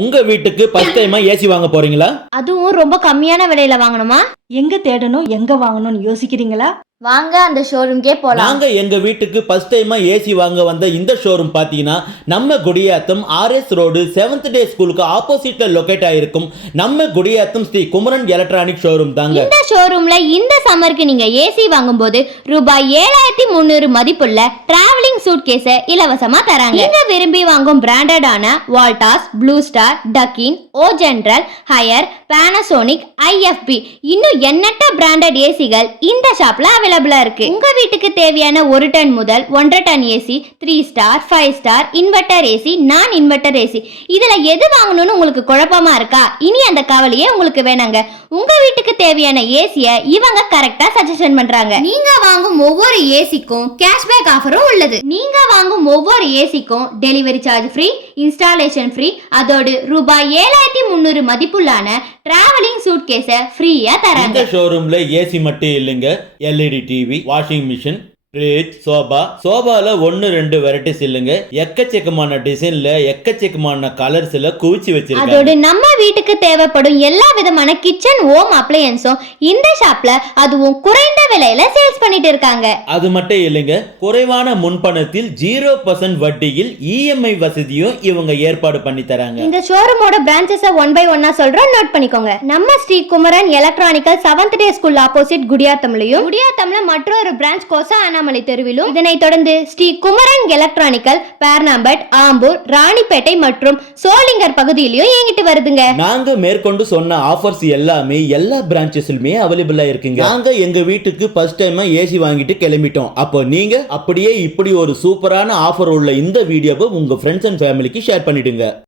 உங்க வீட்டுக்கு ஃபர்ஸ்ட் டைமா ஏசி வாங்க போறீங்களா? அதுவும் ரொம்ப கம்மியான விலையில வாங்கணுமா? எங்க தேடணும் எங்க வாங்கணும்னு யோசிக்கிறீங்களா? வாங்க அந்த ஷோரூம்க்கே போலாம். நாங்க எங்க வீட்டுக்கு ஃபர்ஸ்ட் டைமா ஏசி வாங்க வந்த இந்த ஷோரூம் பாத்தீங்கன்னா நம்ம குடியாத்தம் ஆர்எஸ் ரோடு 7th டே ஸ்கூலுக்கு ஆப்போசிட்ல லொகேட் ஆயிருக்கும் நம்ம குடியாத்தம் ஸ்ரீ குமரன் எலக்ட்ரானிக் ஷோரூம் தாங்க. இந்த ஷோரூம்ல இந்த சம்மருக்கு நீங்க ஏசி வாங்கும்போது ரூபாய் 7300 மதிப்புள்ள டிராவலிங் சூட்கேஸ இலவசமா தராங்க. நீங்க விரும்பி வாங்கும் பிராண்டடான வால்டாஸ், ப்ளூ ஸ்டார், டக்கின், ஓ ஜெனரல், ஹையர், பானாசோனிக், ஐஎஃப்பி இன்னும் எண்ணற்ற பிராண்டட் ஏசிகள் இந்த ஷாப்ல அவைலபிளா இருக்கு. உங்க வீட்டுக்கு தேவையான 1 டன் முதல் 1.5 ton AC, 3 star, 5 star, inverter AC, நான் இன்வெர்டர் ஏசி இதுல எது வாங்கணும்னு உங்களுக்கு குழப்பமா இருக்கா? இனி அந்த கவலையே உங்களுக்கு வேணாங்க. உங்க வீட்டுக்கு தேவையான ஏசிய இவங்க கரெக்டா சஜஷன் பண்றாங்க. நீங்க வாங்கும் ஒவ்வொரு ஏசிக்கும் கேஷ்பேக் ஆஃபரும் உள்ளது. நீங்க வாங்கும் ஒவ்வொரு ஏசிக்கும் delivery charge free, installation free, அதோடு ரூபாய் 7300 மதிப்புள்ளான டிராவலிங் சூட்கேஸ ஃப்ரீயா தராங்க. இந்த ஷோரூம்ல ஏசி மட்டும் இல்லைங்க, LED TV, washing machine, fridge, சோபால 1-2 வெரைட்டிஸ் இல்லைங்க, எக்கச்சக்கமான டிசைன்ல எக்கச்சக்கமான கலர்ஸ்ல குவிச்சு வச்சிருக்காங்க. அதோடு நம்ம வீட்டுக்கு தேவைப்படும் எல்லா விதமான கிச்சன் ஹோம் அப்ளையன்ஸும் இந்த ஷாப்ல அதுவும் குறைந்த விலையில சேல்ஸ் பண்ணிட்டு இருக்காங்க. அது மட்டும் இல்லைங்க, குறைவான முன்பணத்தில் 0% வட்டியில் இஎம்ஐ வசதியும் இவங்க ஏற்பாடு பண்ணி தராங்க. இந்த ஷோரூமோட பிரான்ச்சஸ் 1 by 1 சொல்றோம், நோட் பண்ணிக்கோங்க. நம்ம Sri Kumaran electronical 7th day school opposite குடியாத்தம்ல மற்றொரு பிரான்ச் கோசா அண்ணாமலை தெருவிலும், இதனைத் தொடர்ந்து ஸ்ரீ குமரன் எலக்ட்ரானிக்கல் பேர்னாம்பட், ஆம்பூர், ராணிப்பேட்டை மற்றும் சோளிங்கர் பகுதியிலும் இயங்கிட்டு வருதுங்க. நாங்க மேற்கொண்டு சொன்ன ஆஃபர்ஸ் எல்லாமே எல்லா பிரான்ச்சஸ்லயுமே அவைலபிளா இருக்குங்க. நாங்க எங்க வீட்டுக்கு ஃபர்ஸ்ட் டைமா ஏசி வாங்கிட்டு கிளம்பிட்டோம். அப்போ நீங்க அப்படியே இப்படி ஒரு சூப்பரான ஆஃபர் உள்ள இந்த வீடியோவை உங்க ஃப்ரெண்ட்ஸ் அண்ட் ஃபேமிலிக்கு ஷேர் பண்ணிடுங்க.